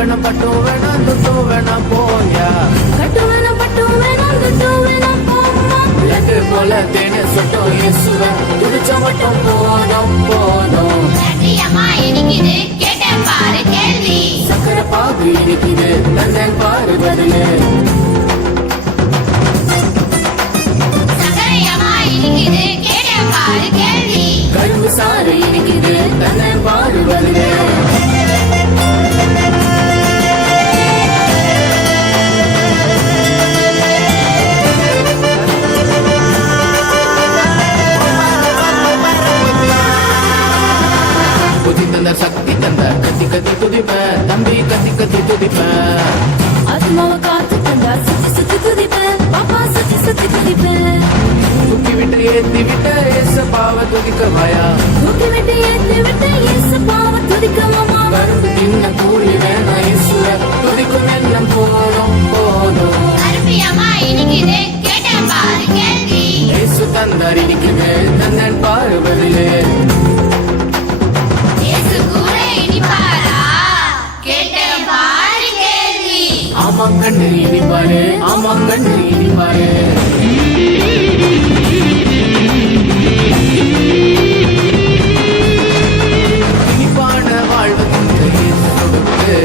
வேணாம் பட்டும் வேணாம் துட்டும் வேணாம் போயா கட்டு வேணாம் பட்டு வேணாம் துட்டு வேணாம் போம்மா லட்டு போல தேனே சொட்டும் இயேசுவ துடிச்ச மட்டும் போதும் போதும் சட்டியம்மா இனிக்குது கேட்ட பாரு கேள்வி சக்கரை பாகு இனிக்குது தந்தேன் பாரு பதிலே சக்கரையம்மா இனிக்குது கேட்ட பாரு கேள்வி கரும்பு சாறு இனிக்குது தந்தேன் பாரு பதிலே சக்தி தந்த கத்தி கத்தி துதிப்ப தம்பி கத்தி கத்தி துதிப்ப ஆத்மாவை காத்து தந்தா சுத்தி சுத்தி துதிப்பேன் பாப்பா சுத்தி சுத்தி துதிப்பேன் தூக்கி விட்டு ஏத்தி விட்ட ஏசப்பாவை துதிக்க வாயா தூக்கி விட்டு ஏத்தி விட்டு இயேசு பாவ துதிக்க மாமா கரும்பு தின்ன கூலி வேணாம் இயேசுவ துதிக்கும் எண்ணம் போதும் போதும் அருப்பியம்மா இனிக்குது கேட்ட பாரு கேள்வி இயேசு தந்தார் இனிக்குது தந்தேன் பாரு பதிலே இயேசு கூட இனிப்பாரா கேட்ட பாரு கேள்வி ஆமாங்கண்ணு இனிப்பாரு ஆமாங்கண்ணு இனிப்பாரு இனிப்பான வாழ்வு இயேசு கொடுத்து